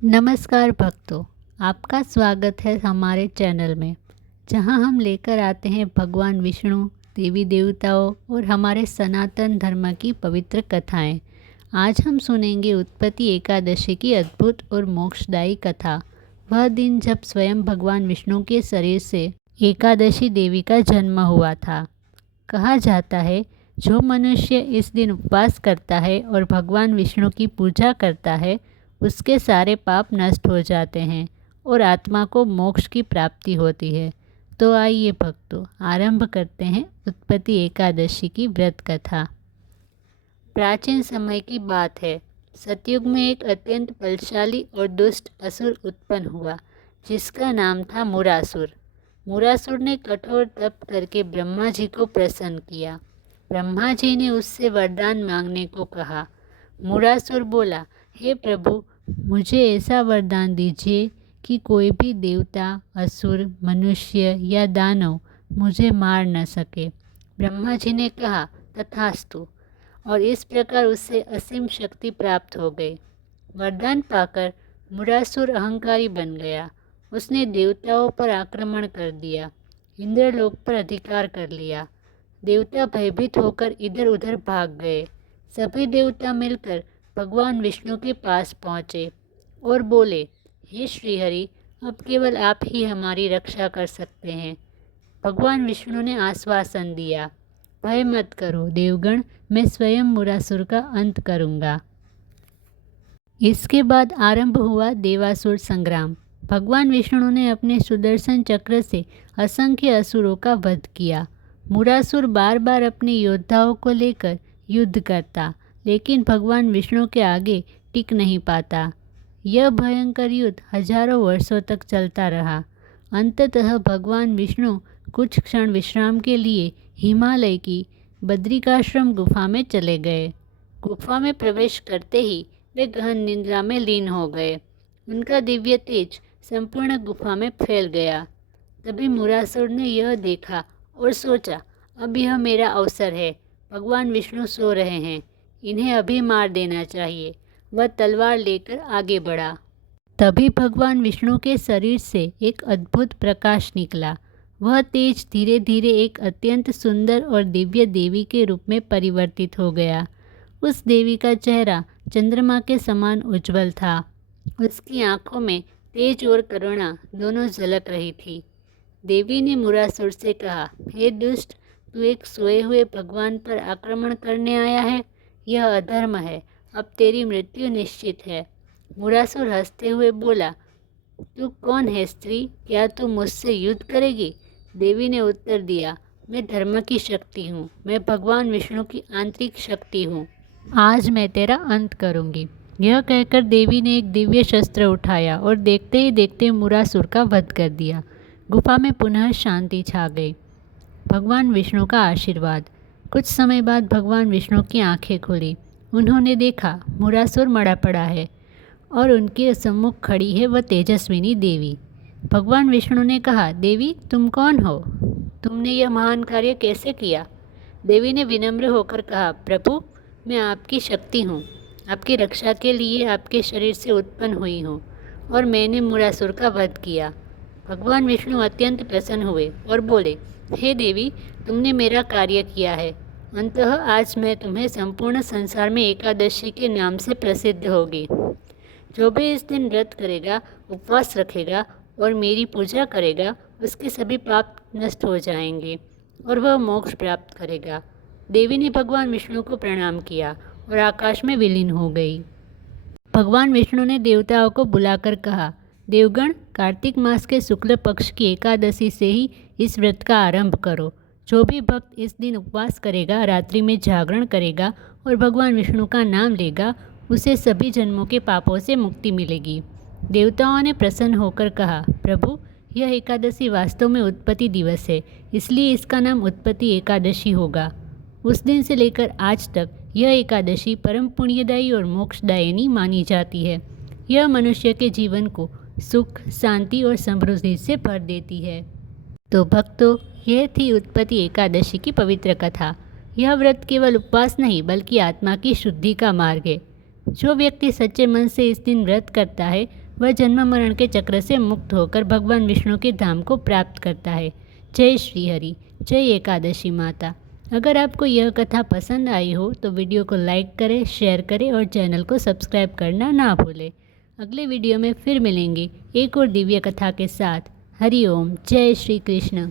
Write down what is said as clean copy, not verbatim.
नमस्कार भक्तों, आपका स्वागत है हमारे चैनल में, जहां हम लेकर आते हैं भगवान विष्णु, देवी देवताओं और हमारे सनातन धर्म की पवित्र कथाएं। आज हम सुनेंगे उत्पत्ति एकादशी की अद्भुत और मोक्षदायी कथा। वह दिन जब स्वयं भगवान विष्णु के शरीर से एकादशी देवी का जन्म हुआ था। कहा जाता है, जो मनुष्य इस दिन उपवास करता है और भगवान विष्णु की पूजा करता है, उसके सारे पाप नष्ट हो जाते हैं और आत्मा को मोक्ष की प्राप्ति होती है। तो आइए भक्तों, आरंभ करते हैं उत्पत्ति एकादशी की व्रत कथा। प्राचीन समय की बात है। सतयुग में एक अत्यंत बलशाली और दुष्ट असुर उत्पन्न हुआ, जिसका नाम था मुरासुर। मुरासुर ने कठोर तप करके ब्रह्मा जी को प्रसन्न किया। ब्रह्मा जी ने उससे वरदान मांगने को कहा। मुरासुर बोला, हे प्रभु, मुझे ऐसा वरदान दीजिए कि कोई भी देवता, असुर, मनुष्य या दानव मुझे मार न सके। ब्रह्मा जी ने कहा, तथास्तु। और इस प्रकार उससे असीम शक्ति प्राप्त हो गई। वरदान पाकर मुरासुर अहंकारी बन गया। उसने देवताओं पर आक्रमण कर दिया, इंद्रलोक पर अधिकार कर लिया। देवता भयभीत होकर इधर उधर भाग गए। सभी देवता मिलकर भगवान विष्णु के पास पहुँचे और बोले, हे श्रीहरि, अब केवल आप ही हमारी रक्षा कर सकते हैं। भगवान विष्णु ने आश्वासन दिया, भय मत करो देवगण, मैं स्वयं मुरासुर का अंत करूंगा। इसके बाद आरंभ हुआ देवासुर संग्राम। भगवान विष्णु ने अपने सुदर्शन चक्र से असंख्य असुरों का वध किया। मुरासुर बार बार अपने योद्धाओं को लेकर युद्ध करता, लेकिन भगवान विष्णु के आगे टिक नहीं पाता। यह भयंकर युद्ध हजारों वर्षों तक चलता रहा। अंततः भगवान विष्णु कुछ क्षण विश्राम के लिए हिमालय की बद्रिकाश्रम गुफा में चले गए। गुफा में प्रवेश करते ही वे गहन निद्रा में लीन हो गए। उनका दिव्य तेज संपूर्ण गुफा में फैल गया। तभी मुरासुर ने यह देखा और सोचा, अब यह मेरा अवसर है। भगवान विष्णु सो रहे हैं, इन्हें अभी मार देना चाहिए। वह तलवार लेकर आगे बढ़ा। तभी भगवान विष्णु के शरीर से एक अद्भुत प्रकाश निकला। वह तेज धीरे धीरे एक अत्यंत सुंदर और दिव्य देवी के रूप में परिवर्तित हो गया। उस देवी का चेहरा चंद्रमा के समान उज्जवल था। उसकी आंखों में तेज और करुणा दोनों झलक रही थी। देवी ने मुरासुर से कहा, हे दुष्ट, तू एक सोए हुए भगवान पर आक्रमण करने आया है। यह अधर्म है। अब तेरी मृत्यु निश्चित है। मुरासुर हंसते हुए बोला, तू कौन है स्त्री? क्या तू मुझसे युद्ध करेगी? देवी ने उत्तर दिया, मैं धर्म की शक्ति हूँ। मैं भगवान विष्णु की आंतरिक शक्ति हूँ। आज मैं तेरा अंत करूँगी। यह कहकर देवी ने एक दिव्य शस्त्र उठाया और देखते ही देखते मुरासुर का वध कर दिया। गुफा में पुनः शांति छा गई। भगवान विष्णु का आशीर्वाद। कुछ समय बाद भगवान विष्णु की आंखें खुली। उन्होंने देखा मुरासुर मरा पड़ा है और उनके सम्मुख खड़ी है वह तेजस्विनी देवी। भगवान विष्णु ने कहा, देवी, तुम कौन हो? तुमने यह महान कार्य कैसे किया? देवी ने विनम्र होकर कहा, प्रभु, मैं आपकी शक्ति हूँ। आपकी रक्षा के लिए आपके शरीर से उत्पन्न हुई हूँ और मैंने मुरासुर का वध किया। भगवान विष्णु अत्यंत प्रसन्न हुए और बोले, हे देवी, तुमने मेरा कार्य किया है। अतः आज मैं तुम्हें संपूर्ण संसार में एकादशी के नाम से प्रसिद्ध होगी। जो भी इस दिन व्रत करेगा, उपवास रखेगा और मेरी पूजा करेगा, उसके सभी पाप नष्ट हो जाएंगे और वह मोक्ष प्राप्त करेगा। देवी ने भगवान विष्णु को प्रणाम किया और आकाश में विलीन हो गई। भगवान विष्णु ने देवताओं को बुलाकर कहा, देवगण, कार्तिक मास के शुक्ल पक्ष की एकादशी से ही इस व्रत का आरंभ करो। जो भी भक्त इस दिन उपवास करेगा, रात्रि में जागरण करेगा और भगवान विष्णु का नाम लेगा, उसे सभी जन्मों के पापों से मुक्ति मिलेगी। देवताओं ने प्रसन्न होकर कहा, प्रभु, यह एकादशी वास्तव में उत्पत्ति दिवस है, इसलिए इसका नाम उत्पत्ति एकादशी होगा। उस दिन से लेकर आज तक यह एकादशी परम पुण्यदायी और मोक्षदायिनी मानी जाती है। यह मनुष्य के जीवन को सुख, शांति और समृद्धि से भर देती है। तो भक्तों, यह थी उत्पत्ति एकादशी की पवित्र कथा। यह व्रत केवल उपवास नहीं, बल्कि आत्मा की शुद्धि का मार्ग है। जो व्यक्ति सच्चे मन से इस दिन व्रत करता है, वह जन्म मरण के चक्र से मुक्त होकर भगवान विष्णु के धाम को प्राप्त करता है। जय श्री हरि, जय एकादशी माता। अगर आपको यह कथा पसंद आई हो तो वीडियो को लाइक करें, शेयर करें और चैनल को सब्सक्राइब करना ना भूलें। अगले वीडियो में फिर मिलेंगे एक और दिव्य कथा के साथ। हरि ओम, जय श्री कृष्ण।